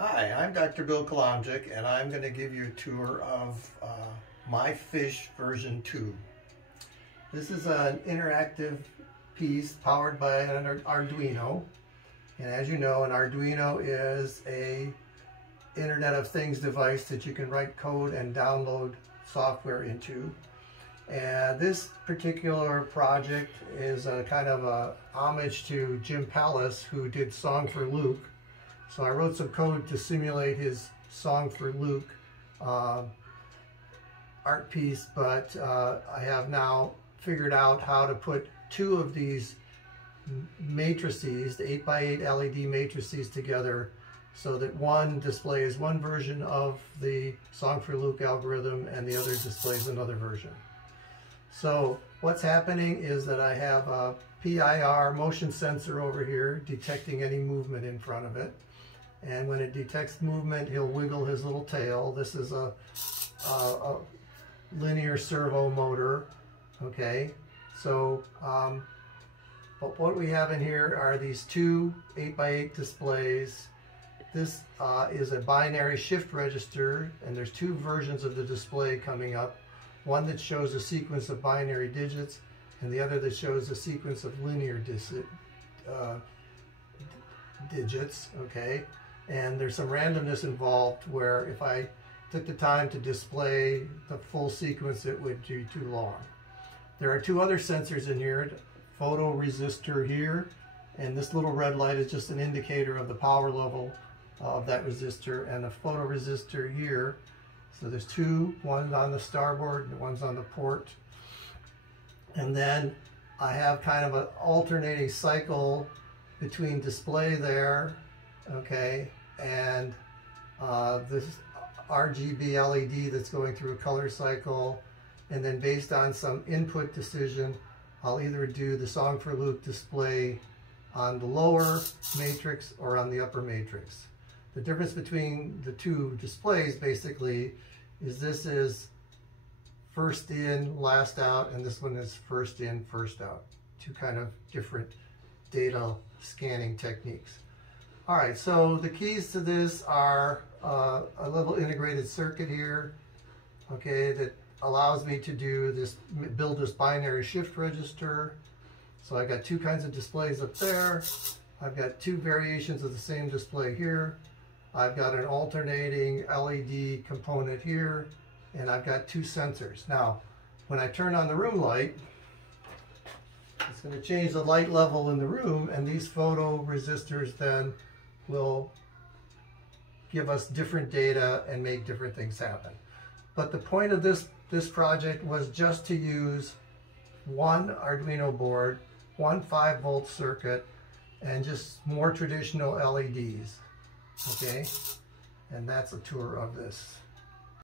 Hi, I'm Dr. Bill Kalamjic, and I'm going to give you a tour of myFishVersion2. This is an interactive piece powered by an Arduino. And as you know, an Arduino is a Internet of Things device that you can write code and download software into. And this particular project is a kind of a homage to Jim Palace, who did Song for Luke. So I wrote some code to simulate his Song for Luke art piece, but I have now figured out how to put two of these matrices, the 8x8 LED matrices, together so that one displays one version of the Song for Luke algorithm and the other displays another version. So what's happening is that I have a PIR motion sensor over here detecting any movement in front of it. And when it detects movement, he'll wiggle his little tail. This is a linear servo motor, okay? So, but what we have in here are these two 8x8 displays. This is a binary shift register, and there's two versions of the display coming up. One that shows a sequence of binary digits, and the other that shows a sequence of linear digits, okay? And there's some randomness involved where if I took the time to display the full sequence, it would be too long. There are two other sensors in here, photoresistor here, and this little red light is just an indicator of the power level of that resistor, and a photoresistor here. So there's two, one's on the starboard and one's on the port. And then I have kind of an alternating cycle between display there, okay, and this RGB LED that's going through a color cycle. And then based on some input decision, I'll either do the Song for Luke display on the lower matrix or on the upper matrix. The difference between the two displays basically is this is first in, last out, and this one is first in, first out. Two kind of different data scanning techniques. All right, so the keys to this are a little integrated circuit here, okay, that allows me to do this, build this binary shift register. So I got two kinds of displays up there. I've got two variations of the same display here. I've got an alternating LED component here, and I've got two sensors. Now, when I turn on the room light, it's going to change the light level in the room, and these photoresistors then will give us different data and make different things happen. But the point of this project was just to use one Arduino board, one 5-volt circuit, and just more traditional LEDs, okay? And that's a tour of this.